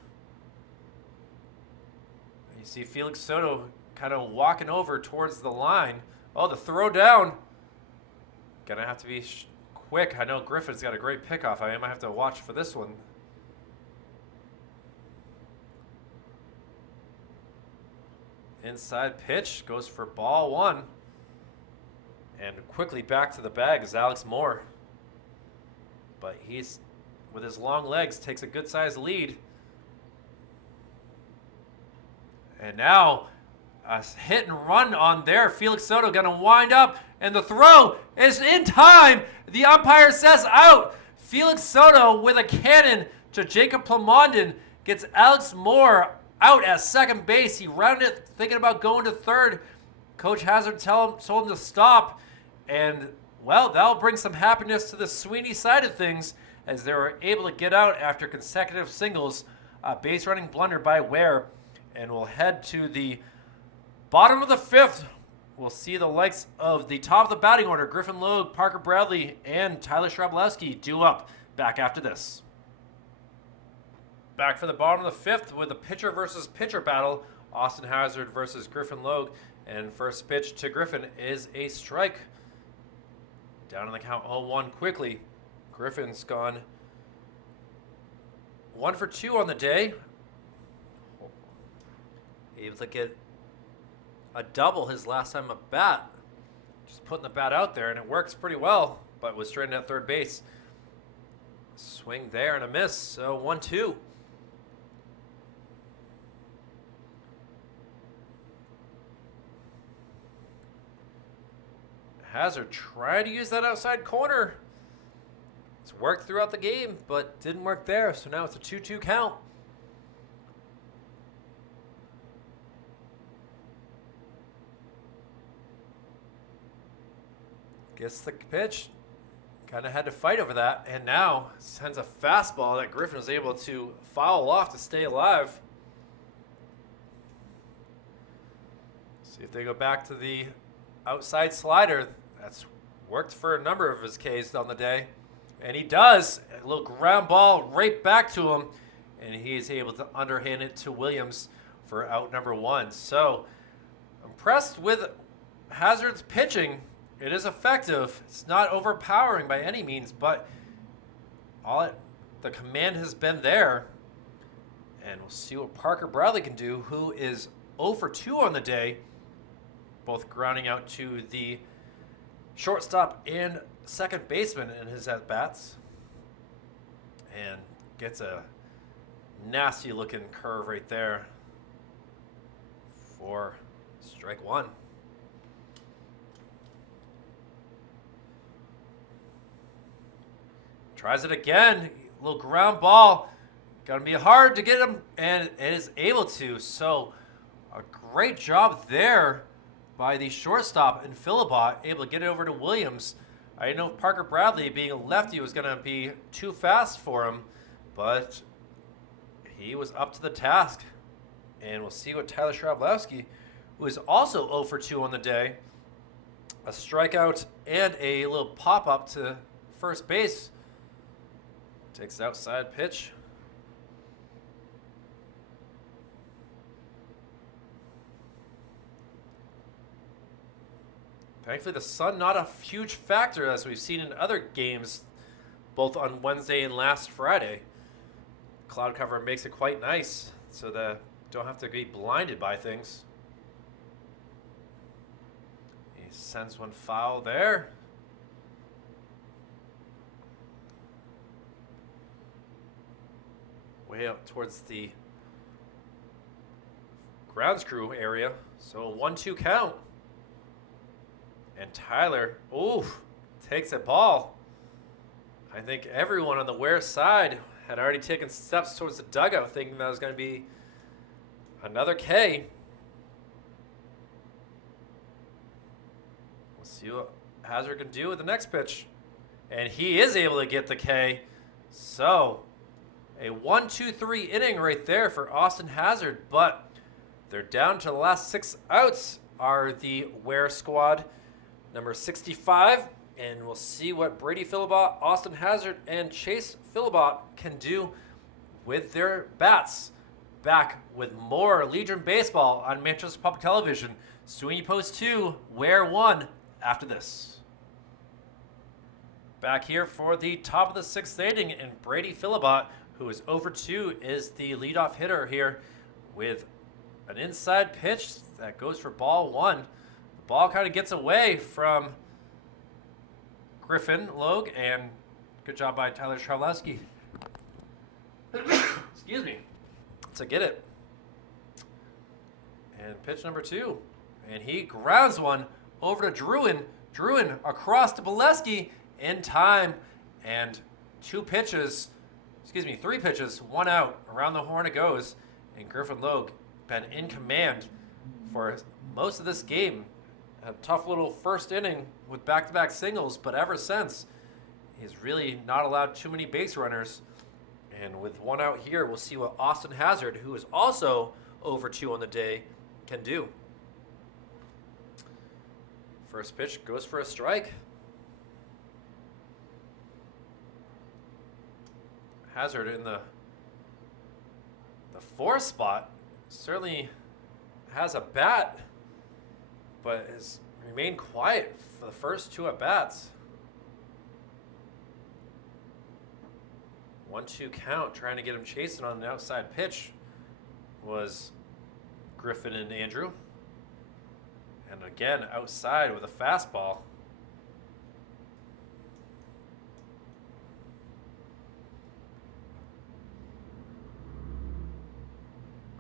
You see Felix Soto kind of walking over towards the line. Oh, the throw down. Gonna have to be quick. I know Griffin's got a great pickoff. I might have to watch for this one. Inside pitch goes for ball 1. And quickly back to the bag is Alex Moore. But he's, with his long legs, takes a good-sized lead. And now a hit and run on there. Felix Soto going to wind up, and the throw is in time. The umpire says out. Felix Soto with a cannon to Jacob Plamondon gets Alex Moore out at second base. He rounded it, thinking about going to third. Coach Hazard told him to stop. And, well, that'll bring some happiness to the Sweeney side of things, as they were able to get out after consecutive singles. Base running blunder by Weare. and we'll head to the bottom of the fifth. We'll see the likes of the top of the batting order, Griffin Logue, Parker Bradley, and Tyler Schrablowski due up. Back after this. Back for the bottom of the fifth with a pitcher versus pitcher battle. Austin Hazard versus Griffin Logue. And first pitch to Griffin is a strike. Down on the count 0-1 quickly. Griffin's gone 1 for 2 on the day. Able to get a double his last time at bat. Just putting the bat out there, and it works pretty well, but was straight at third base. Swing there and a miss, so 1-2. Hazard tried to use that outside corner. It's worked throughout the game, but didn't work there, so now it's a 2-2 count. Gets the pitch. Kind of had to fight over that, and now sends a fastball that Griffin was able to foul off to stay alive. See if they go back to the outside slider. That's worked for a number of his Ks on the day. And he does. A little ground ball right back to him, and he's able to underhand it to Williams for out number 1. So, impressed with Hazard's pitching. It is effective. It's not overpowering by any means, but the command has been there. And we'll see what Parker Bradley can do, who is 0 for 2 on the day, both grounding out to the shortstop and second baseman in his at-bats. And gets a nasty-looking curve right there for strike 1. Tries it again. A little ground ball. Gonna be hard to get him, and it is able to. So, a great job there by the shortstop and Philibot, able to get it over to Williams. I didn't know if Parker Bradley, being a lefty, was going to be too fast for him, but he was up to the task. And we'll see what Tyler Schrablowski, who is also 0 for 2 on the day, a strikeout and a little pop-up to first base. Takes the outside pitch. Thankfully, the sun not a huge factor as we've seen in other games, both on Wednesday and last Friday. Cloud cover makes it quite nice, so that don't have to be blinded by things. He sends one foul there. Way out towards the grounds crew area. So 1-2 count. And Tyler, takes a ball. I think everyone on the Weare side had already taken steps towards the dugout, thinking that was going to be another K. We'll see what Hazard can do with the next pitch. And he is able to get the K. So, a 1-2-3 inning right there for Austin Hazard. But they're down to the last 6 outs are the Weare squad. Number 65, and we'll see what Brady Philibot, Austin Hazard, and Chase Philibot can do with their bats. Back with more Legion Baseball on Manchester Public Television. Sweeney Post 2, Weare 1 after this. Back here for the top of the 6th inning, and Brady Philibot, who is over 2, is the leadoff hitter here with an inside pitch that goes for ball 1. Ball kind of gets away from Griffin Logue, and good job by Tyler Schrablowski. Excuse me. To get it. And pitch number 2. And he grounds one over to Druin. Druin across to Bolesky in time. And 3 pitches, 1 out. Around the horn it goes. And Griffin Logue been in command for most of this game. A tough little first inning with back-to-back singles, but ever since, he's really not allowed too many base runners. And with 1 out here, we'll see what Austin Hazard, who is also over 2 on the day can do. First pitch goes for a strike. Hazard in the 4 spot certainly has a bat, but has remained quiet for the first 2 at bats. 1-2 count, trying to get him chasing on an outside pitch was Griffin and Andrew. And again, outside with a fastball.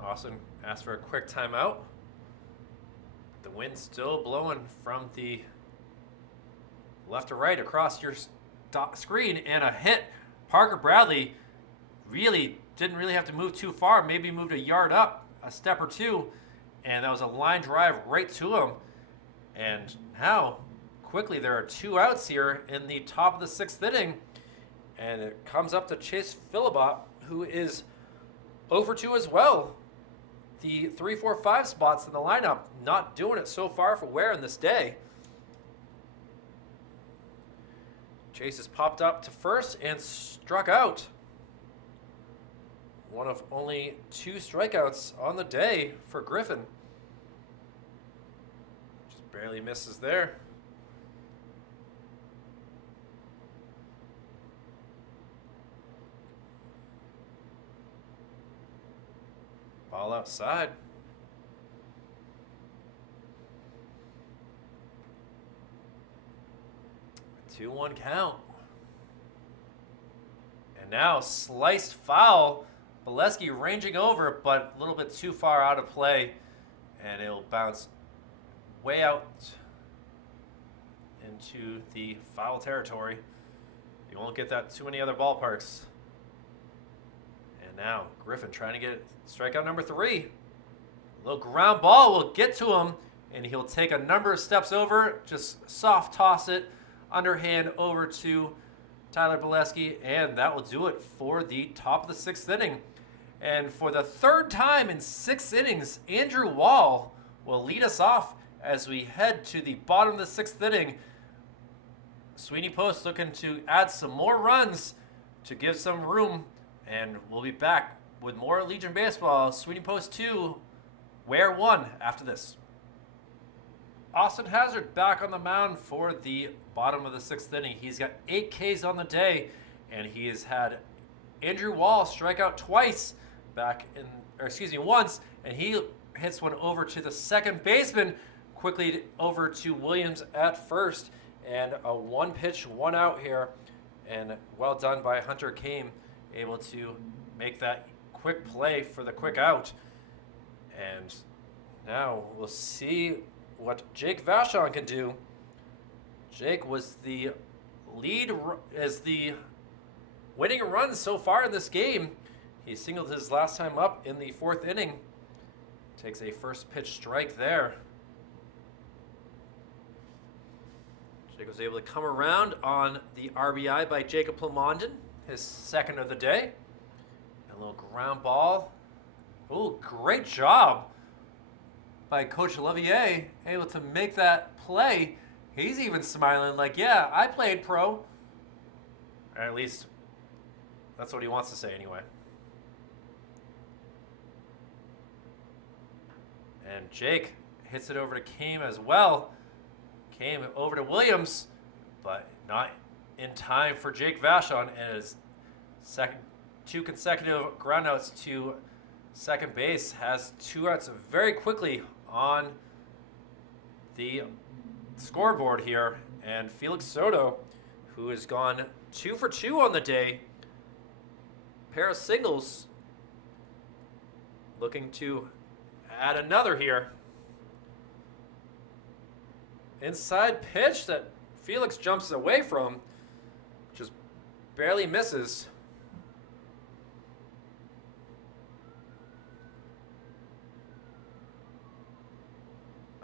Austin asked for a quick timeout. The wind still blowing from the left to right across your screen, and a hit. Parker Bradley didn't really have to move too far, maybe moved a yard up, a step or two, and that was a line drive right to him. And now, quickly, there are 2 outs here in the top of the 6th inning, and it comes up to Chase Philibot, who is over 2 as well. The 3, 4, 5 spots in the lineup, not doing it so far for Weare in this day. Chase has popped up to first and struck out. One of only 2 strikeouts on the day for Griffin. Just barely misses there. Ball outside. 2-1 count. And now sliced foul. Bolesky ranging over, but a little bit too far out of play. And it'll bounce way out into the foul territory. You won't get that too many other ballparks. And now Griffin trying to get strikeout number 3. A little ground ball will get to him, and he'll take a number of steps over, just soft toss it underhand over to Tyler Bolesky, and that will do it for the top of the 6th inning. And for the 3rd time in 6 innings, Andrew Wall will lead us off as we head to the bottom of the 6th inning. Sweeney Post looking to add some more runs to give some room, and we'll be back with more Legion Baseball. Sweeney Post 2, Weare 1 after this. Austin Hazard back on the mound for the bottom of the 6th inning. He's got 8 Ks on the day, and he has had Andrew Wall strike out twice once, and he hits one over to the second baseman, quickly over to Williams at first, and a 1-pitch, 1 out here, and well done by Hunter Kame, able to make that quick play for the quick out. And now we'll see what Jake Vachon can do. Jake was the lead as the winning run so far in this game. He singled his last time up in the 4th inning. Takes a first pitch strike there. Jake was able to come around on the RBI by Jacob Plamondon, his 2nd of the day. A little ground ball. Oh, great job by Coach Olivier, able to make that play. He's even smiling like, yeah, I played pro. Or at least that's what he wants to say anyway. And Jake hits it over to Kame as well. Kame over to Williams, but not in time for Jake Vachon, and his 2 consecutive groundouts to second base has 2 outs very quickly on the scoreboard here. And Felix Soto, who has gone 2 for 2 on the day, pair of singles, looking to add another here. Inside pitch that Felix jumps away from, just barely misses.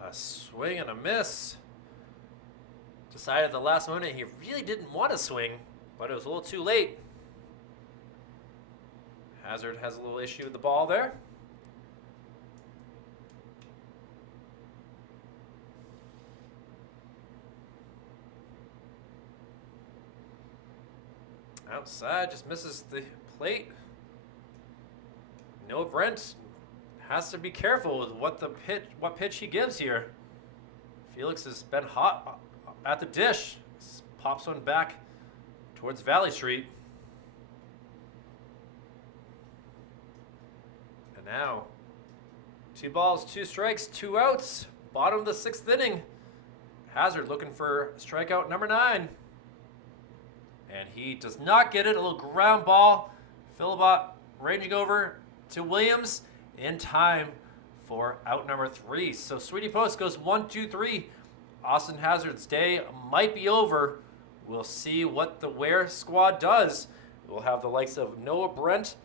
A swing and a miss. Decided at the last moment he really didn't want to swing, but it was a little too late. Hazard has a little issue with the ball there. Outside, just misses the plate. Noah Brent has to be careful with what pitch he gives here. Felix has been hot at the dish. Pops one back towards Valley Street. And now, 2 balls, 2 strikes, 2 outs. Bottom of the 6th inning. Hazard looking for strikeout number 9. And he does not get it. A little ground ball. Philibot ranging over to Williams in time for out number 3. So Sweeney Post goes 1, 2, 3. Austin Hazard's day might be over. We'll see what the Weare squad does. We'll have the likes of Noah Brent,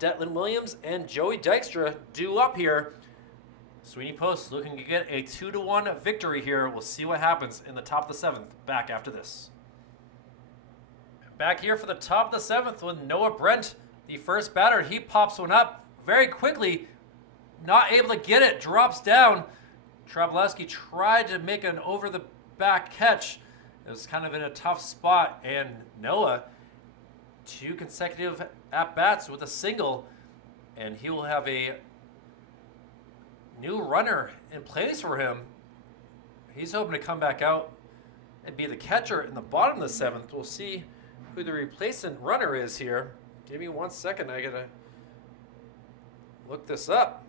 Detlin Williams, and Joey Dykstra due up here. Sweeney Post looking to get a 2-1 victory here. We'll see what happens in the top of the 7th. Back after this. Back here for the top of the 7th with Noah Brent, the first batter. He pops one up very quickly. Not able to get it. Drops down. Trablowski tried to make an over-the-back catch. It was kind of in a tough spot. And Noah, 2 consecutive at-bats with a single. And he will have a new runner in place for him. He's hoping to come back out and be the catcher in the bottom of the 7th. We'll see who the replacement runner is here. Give me 1 second. I gotta look this up.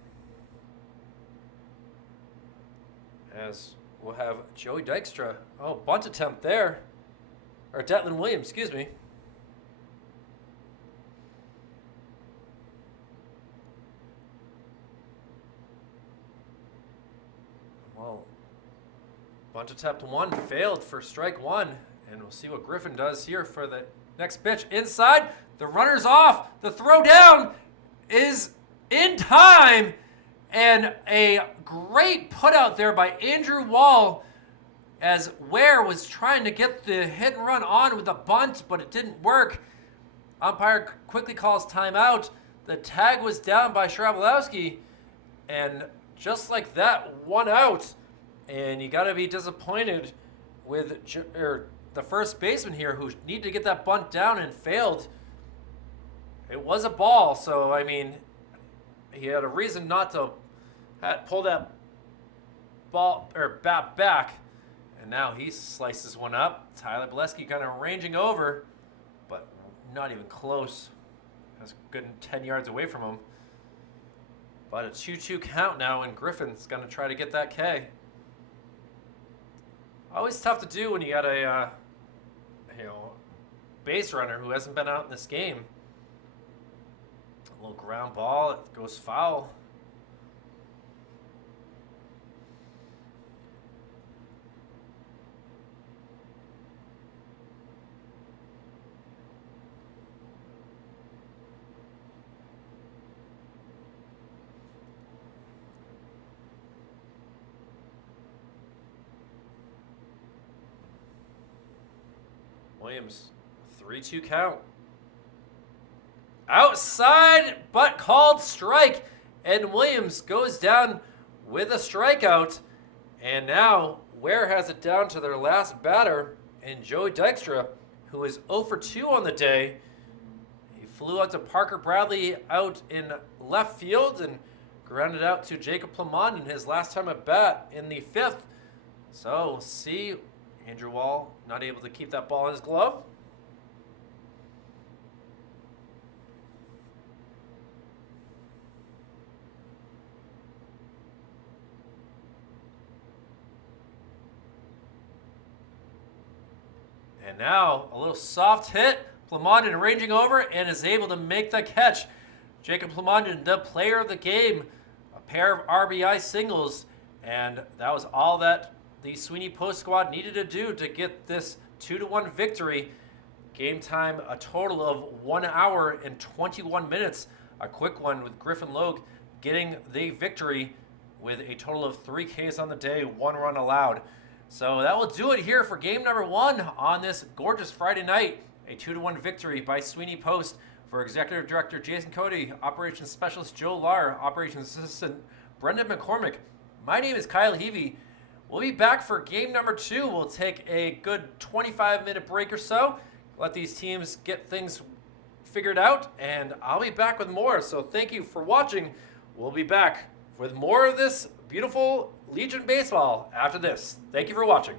As we'll have Joey Dykstra. Oh, bunt attempt there. Or Detlin Williams, excuse me. Well, bunt attempt 1 failed for strike 1. And we'll see what Griffin does here for the next pitch. Inside, the runner's off. The throw down is in time. And a great put out there by Andrew Wall as Weare was trying to get the hit and run on with a bunt, but it didn't work. Umpire quickly calls timeout. The tag was down by Trablowski. And just like that, 1 out. And you got to be disappointed with the first baseman here who needed to get that bunt down and failed. It was a ball, so I mean, he had a reason not to pull that ball or bat back, and now he slices one up. Tyler Bolesky kind of ranging over, but not even close. That's good 10 yards away from him. But a 2-2 count now, and Griffin's going to try to get that K. Always tough to do when you got a base runner who hasn't been out in this game. A little ground ball, it goes foul. Williams, 3-2 count. Outside, but called strike. And Williams goes down with a strikeout. And now Weare has it down to their last batter, and Joey Dykstra, who is 0 for 2 on the day. He flew out to Parker Bradley out in left field and grounded out to Jacob Plamond in his last time at bat in the 5th. So we'll see. Andrew Wall not able to keep that ball in his glove. And now a little soft hit. Plamondon ranging over and is able to make the catch. Jacob Plamondon, the player of the game, a pair of RBI singles, and that was all that the Sweeney Post squad needed to do to get this 2-1 victory. Game time, a total of 1 hour and 21 minutes. A quick one with Griffin Logue getting the victory with a total of 3 Ks on the day, 1 run allowed. So that will do it here for game number 1 on this gorgeous Friday night. A 2-1 victory by Sweeney Post. For Executive Director Jason Cody, Operations Specialist Joe Lahr, Operations Assistant Brendan McCormick, my name is Kyle Heavey. We'll be back for game number 2. We'll take a good 25-minute break or so. let these teams get things figured out, and I'll be back with more. So thank you for watching. We'll be back with more of this beautiful Legion baseball after this. Thank you for watching.